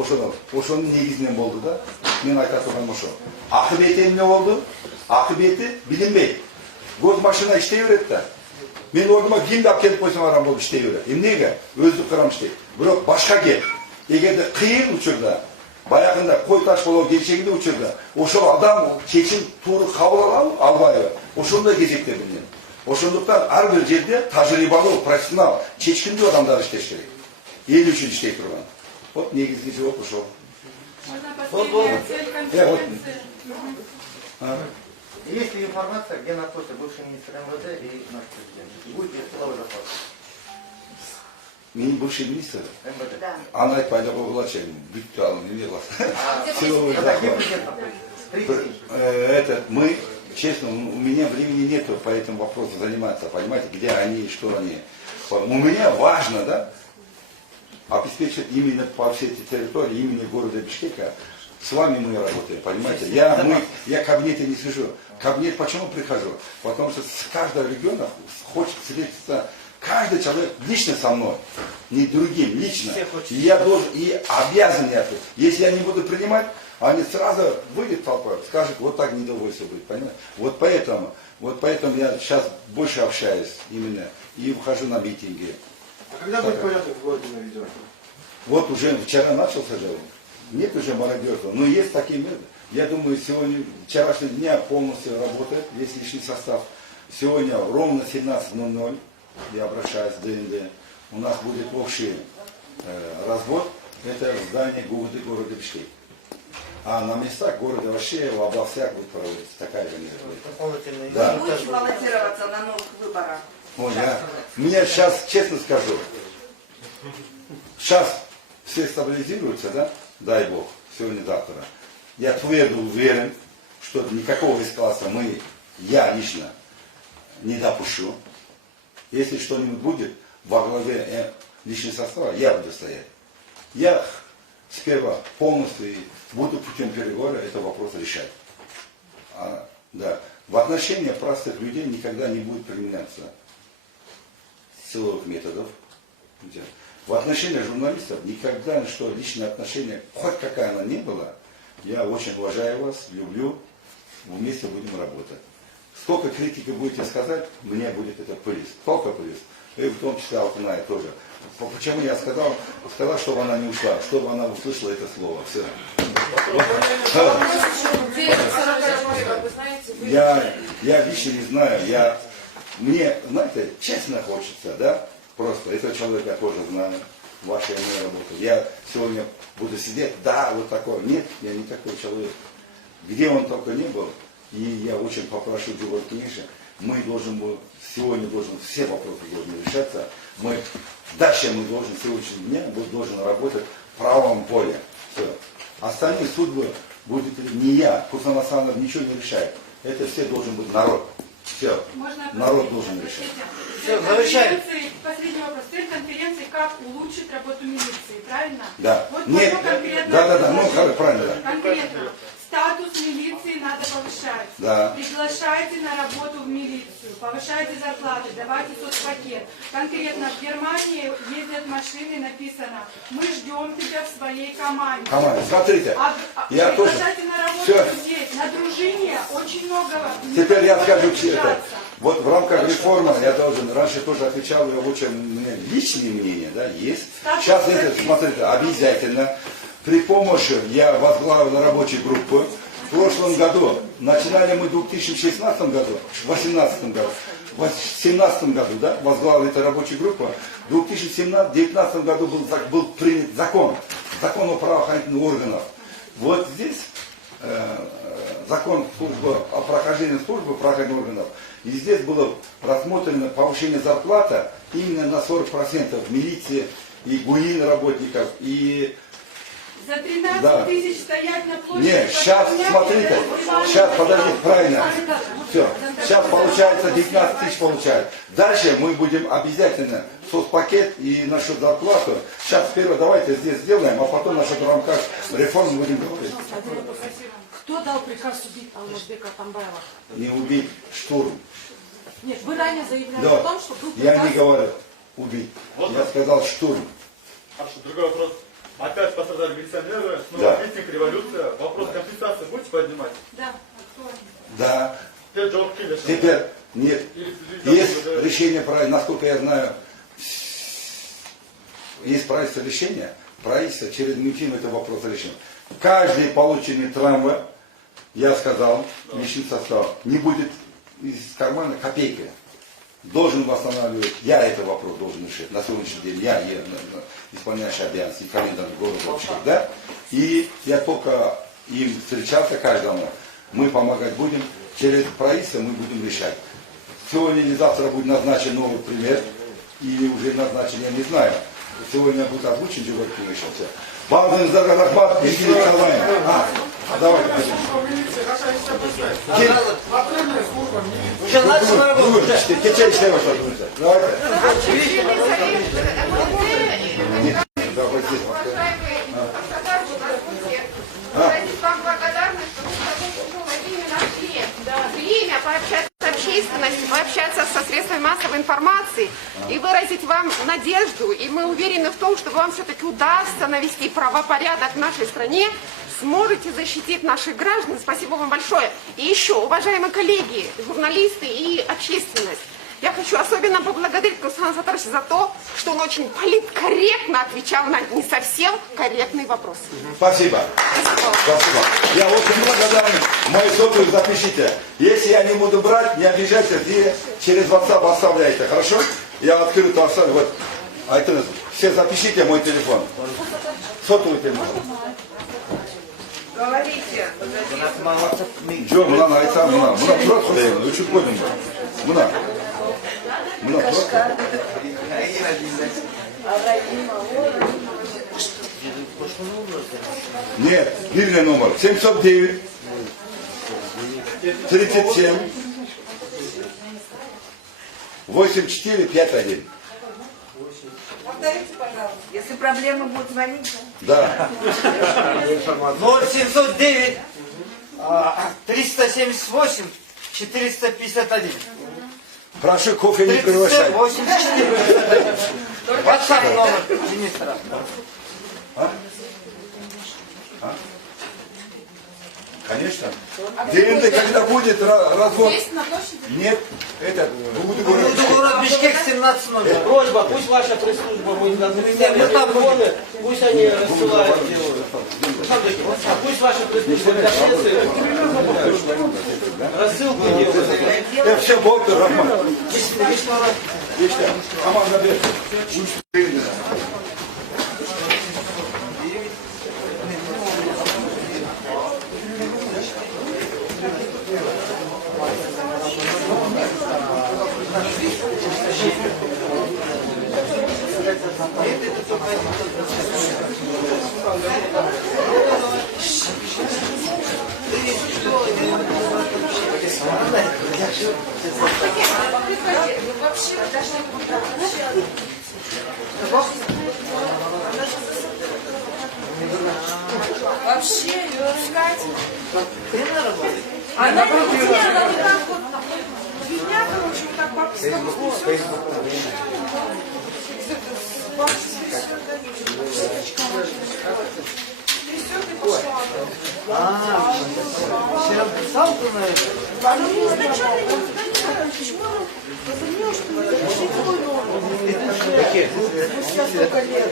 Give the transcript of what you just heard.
ошонун негизинен болду да. Мен айтып турганым ошо. Акы бети эмне болду? Акы бети билинбейт. Гос машина иштей берет да. Мен ордума кимди алып келип койсоң арам болуп иштей берет. Эмнеге? Өздүк карам иштейт. Бирок башка кеп. Эгерде кыйын учурда, баягында кой таш болоо келчегинде учурда, ошол адам чечим туура кабыл албайбы? Ошондой кезекте билген. Ошондуктан ар бир жерде тажрыйбалуу, профессионал, чечкиндүү адамдар иштеш керек. Эл үчүн иштей турган. Вот негизги жооп ошол. Есть ли информация, где находится бывший министр МВД и наш президент? Будет ли силовой захват? Мен бывший министр. МВД. Аны айтпай да койгулачы, бүттү ал эмне кылат. Мы, честно, у меня времени нету по этому вопросу заниматься, понимаете, где они и что они. У меня важно, да, обеспечить именно по всей этой территории, имени города Бишкека. С вами мы работаем, понимаете? Я в кабинете не сижу. Кабинет почему прихожу? Потому что с каждого региона хочет встретиться каждый человек лично со мной, не другим, лично. И я должен, и обязан я тут. Если я не буду принимать, они сразу выйдут толпой, скажут, вот так недовольство будет, понимаете? Вот поэтому я сейчас больше общаюсь именно и ухожу на митинги. А когда будет порядок в городе наведен? Вот уже вчера начался же. Нет уже мародерства, но есть такие меры. Я думаю, сегодня, вчерашнего дня полностью работает весь личный состав. Сегодня ровно 17:00 я обращаюсь в ДНД. У нас будет общий развод. Это в здании города Бишкек. А на местах города вообще в областях будет проводиться такая же мероприятие. Да. Будете баллотироваться на новых выборах? Меня сейчас, честно скажу, сейчас все стабилизируются, да? Дай Бог, сегодня-завтра. Я твердо уверен, что никакого эскалации я лично не допущу. Если что-нибудь будет во главе личного состава, я буду стоять. Я сперва полностью буду путем переговора этот вопрос решать. Да. В отношении простых людей никогда не будет применяться силовых методов. В отношении журналистов никогда что личное отношение, хоть какая она ни была, я очень уважаю вас, люблю, вместе будем работать. Сколько критики будете сказать, мне будет это пылить. Только пылить. И в том числе Алтынай тоже. Почему я сказал, чтобы она не ушла, чтобы она услышала это слово. Все. Я лично не знаю, мне, знаете, честно хочется, да? Просто этого человека я тоже знаю, вашей работы. Я сегодня буду сидеть, да, вот такой. Нет, я не такой человек. Где он только не был, и я очень попрошу Джугар Кенеша, сегодня все вопросы должны решаться. Дальше мы должны сегодняшнего дня должен работать в правом поле. Все. Остальные судьбы будет не я, Курсан Асанов ничего не решает. Это все должен быть народ. Все. Народ должен решать. Все, завершаем. Последний вопрос. Цель конференции «Как улучшить работу милиции», правильно? Да. Вот нет, конкретно, правильно. Конкретно. Статус милиции надо повышать. Да. Приглашайте на работу в милицию, повышайте зарплаты, давайте соцпакет. Конкретно в Германии ездят машины, написано: мы ждем тебя в своей команде. Смотрите, я тоже. Приглашайте на работу здесь. На дружине очень много. Теперь я скажу это. Вот в рамках реформы я должен, раньше тоже отвечал, я очень личные мнения, да, есть. Сейчас, смотрите, обязательно. При помощи я возглавил рабочую группу. В прошлом году, начинали мы в 2016 году, в 2018 году, в 2017 году, да, возглавил эту рабочую группу. В 2019 году был принят закон о правоохранительных органах. Вот здесь закон о прохождении службы правоохранительных органов. И здесь было рассмотрено повышение зарплаты именно на 40% милиции и ГУИ работников, и за 13 тысяч стоять на площади. Нет, сейчас, смотрите, сейчас, подождите, правильно. Все, сейчас получается 19 тысяч получают. Дальше мы будем обязательно соцпакет и насчет зарплаты. Сейчас сперва давайте здесь сделаем, а потом насчет рамках реформы будем говорить. Кто дал приказ убить Алмазбека Атамбаева? Не убить, штурм. Нет, вы ранее заявляли о том, что был приказ... Я не говорю убить. Я сказал штурм. Хорошо, другой вопрос. Опять пострадали милиционеры. будете поднимать? Да, актуально. Да. Теперь жёлтки вешают. Теперь нет. Есть решение, насколько я знаю, есть правительство решение, правительство через МИФИМ это вопрос решено. Каждый полученный трамвай, я сказал, личный состав, не будет из кармана копейки. Должен восстанавливать, я этот вопрос должен решить. На сегодняшний день я исполняющий обязанности, комендант города вообще, да? И я только им встречался каждому, мы помогать будем, через правительство мы будем решать. Сегодня или завтра будет назначен новый премьер, и уже назначен, я не знаю. Сегодня будет озвучен Джигурки еще все. Базовый Захбат, Игорь Николаевич. Давай. Уже начала работать. Давайте. Выразить вам благодарность, потому что именно время пообщаться с общественностью, пообщаться со средствами массовой информации и выразить вам надежду. И мы уверены в том, что вам все-таки удастся навести правопорядок в нашей стране, сможете защитить наших граждан. Спасибо вам большое. И еще, уважаемые коллеги, журналисты и общественность, я хочу особенно поблагодарить Руслана Сатаровича за то, что он очень политкорректно отвечал на не совсем корректные вопросы. Спасибо. Спасибо. Я очень благодарен. Мои сотовые запишите. Если я не буду брать, не обижайтесь, где через WhatsApp оставляйте. Хорошо? Я открыто оставлю. Вот. А это, все запишите мой телефон. Сотовый телефон. Говорите. Джо, мына айтсам, мына просто, очень понял. Мына просто. Нет, первый номер. 709 37 8451. Повторите, пожалуйста. Если проблемы будут звонить. Да. 0709 378 451. Прошу кофе не приглашать. 84. WhatsApp номер министра. Конечно. Деревня, когда будет развод. Есть на площади? Нет, это буду Город Бишкек 17 номер. Просьба, пусть ваша пресс-служба будет на телефоны, пусть они рассылают, делают. А пусть ваша пресс-служба для прессы рассылку делает. Я все будет нормально. Вечно. Аман набег. Вообще, искать. Она не делала вот так вот. Меня, короче, вот так папа снесет. Трясет и пошла. Сам ты, наверное. Она мне изначально никуда не нравилась. Почему она позвонила, что не запишите мой номер? Спустя столько лет.